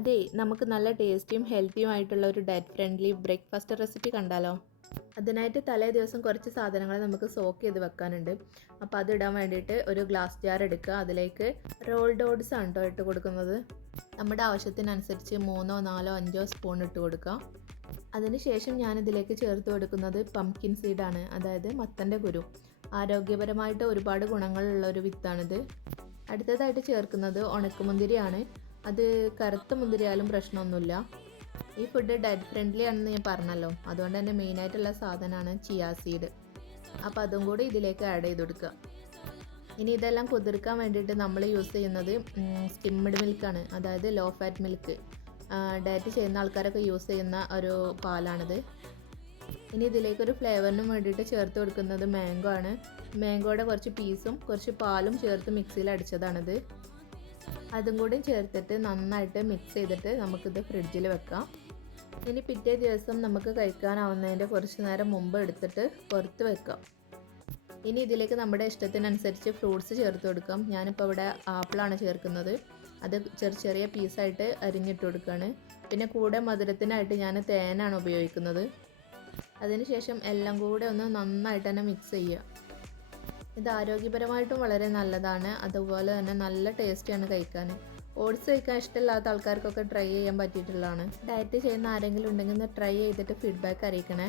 അതെ, നമുക്ക് നല്ല ടേസ്റ്റിയും ഹെൽത്തിയും ആയിട്ടുള്ള ഒരു ഡയറ്റ് ഫ്രണ്ട്ലി ബ്രേക്ക്ഫാസ്റ്റ് റെസിപ്പി കണ്ടാലോ? അതിനായിട്ട് തലേ ദിവസം കുറച്ച് സാധനങ്ങൾ നമുക്ക് സോക്ക് ചെയ്ത് വെക്കാനുണ്ട്. അപ്പോൾ അതിടാൻ വേണ്ടിയിട്ട് ഒരു ഗ്ലാസ് ജാർ എടുക്കുക. അതിലേക്ക് റോൾഡ് ഓട്സ് ആണ് കേട്ടോ ഇട്ട് കൊടുക്കുന്നത്. നമ്മുടെ ആവശ്യത്തിനനുസരിച്ച് 3, 4, 5 സ്പൂൺ ഇട്ട് കൊടുക്കുക. അതിനുശേഷം ഞാനിതിലേക്ക് ചേർത്ത് കൊടുക്കുന്നത് പംകിൻ സീഡാണ്, അതായത് മത്തൻ്റെ കുരു. ആരോഗ്യപരമായിട്ട് ഒരുപാട് ഗുണങ്ങളുള്ള ഒരു വിത്താണിത്. അടുത്തതായിട്ട് ചേർക്കുന്നത് ഉണക്കമുന്തിരിയാണ്. അത് കറുത്ത മുന്തിരിയാലും പ്രശ്നമൊന്നുമില്ല. ഈ ഫുഡ് ഡയറ്റ് ഫ്രണ്ട്ലി ആണെന്ന് ഞാൻ പറഞ്ഞല്ലോ, അതുകൊണ്ട് തന്നെ മെയിനായിട്ടുള്ള സാധനമാണ് ചിയാ സീഡ്. അപ്പോൾ അതും കൂടി ഇതിലേക്ക് ആഡ് ചെയ്ത് കൊടുക്കുക. ഇനി ഇതെല്ലാം കുതിർക്കാൻ വേണ്ടിയിട്ട് നമ്മൾ യൂസ് ചെയ്യുന്നത് സ്കിംഡ് മിൽക്കാണ്, അതായത് ലോ ഫാറ്റ് മിൽക്ക്. ഡയറ്റ് ചെയ്യുന്ന ആൾക്കാരൊക്കെ യൂസ് ചെയ്യുന്ന ഒരു പാലാണിത്. ഇനി ഇതിലേക്കൊരു ഫ്ലേവറിനും വേണ്ടിയിട്ട് ചേർത്ത് കൊടുക്കുന്നത് മാംഗോ ആണ്. മാംഗോയുടെ കുറച്ച് പീസും കുറച്ച് പാലും ചേർത്ത് മിക്സിയിൽ അടിച്ചതാണിത്. അതും കൂടി ചേർത്തിട്ട് നന്നായിട്ട് മിക്സ് ചെയ്തിട്ട് നമുക്കിത് ഫ്രിഡ്ജിൽ വെക്കാം. ഇനി പിറ്റേ ദിവസം നമുക്ക് കഴിക്കാനാവുന്നതിൻ്റെ കുറച്ച് നേരം മുമ്പ് എടുത്തിട്ട് പുറത്ത് വെക്കാം. ഇനി ഇതിലേക്ക് നമ്മുടെ ഇഷ്ടത്തിനനുസരിച്ച് ഫ്രൂട്ട്സ് ചേർത്ത് കൊടുക്കാം. ഞാനിപ്പോൾ ഇവിടെ ആപ്പിളാണ് ചേർക്കുന്നത്. അത് ചെറിയ പീസായിട്ട് അരിഞ്ഞിട്ട് കൊടുക്കുകയാണ്. പിന്നെ കൂടെ മധുരത്തിനായിട്ട് ഞാൻ തേനാണ് ഉപയോഗിക്കുന്നത്. അതിനുശേഷം എല്ലാം കൂടെ ഒന്ന് നന്നായിട്ട് തന്നെ മിക്സ് ചെയ്യുക. ഇത് ആരോഗ്യപരമായിട്ടും വളരെ നല്ലതാണ്, അതുപോലെ തന്നെ നല്ല ടേസ്റ്റിയാണ് കഴിക്കാൻ. ഓട്സ് കഴിക്കാൻ ഇഷ്ടമില്ലാത്ത ആൾക്കാർക്കൊക്കെ ട്രൈ ചെയ്യാൻ പറ്റിയിട്ടുള്ളതാണ്. ഡയറ്റ് ചെയ്യുന്ന ആരെങ്കിലും ഉണ്ടെങ്കിൽ ട്രൈ ചെയ്തിട്ട് ഫീഡ്ബാക്ക് അറിയിക്കണേ.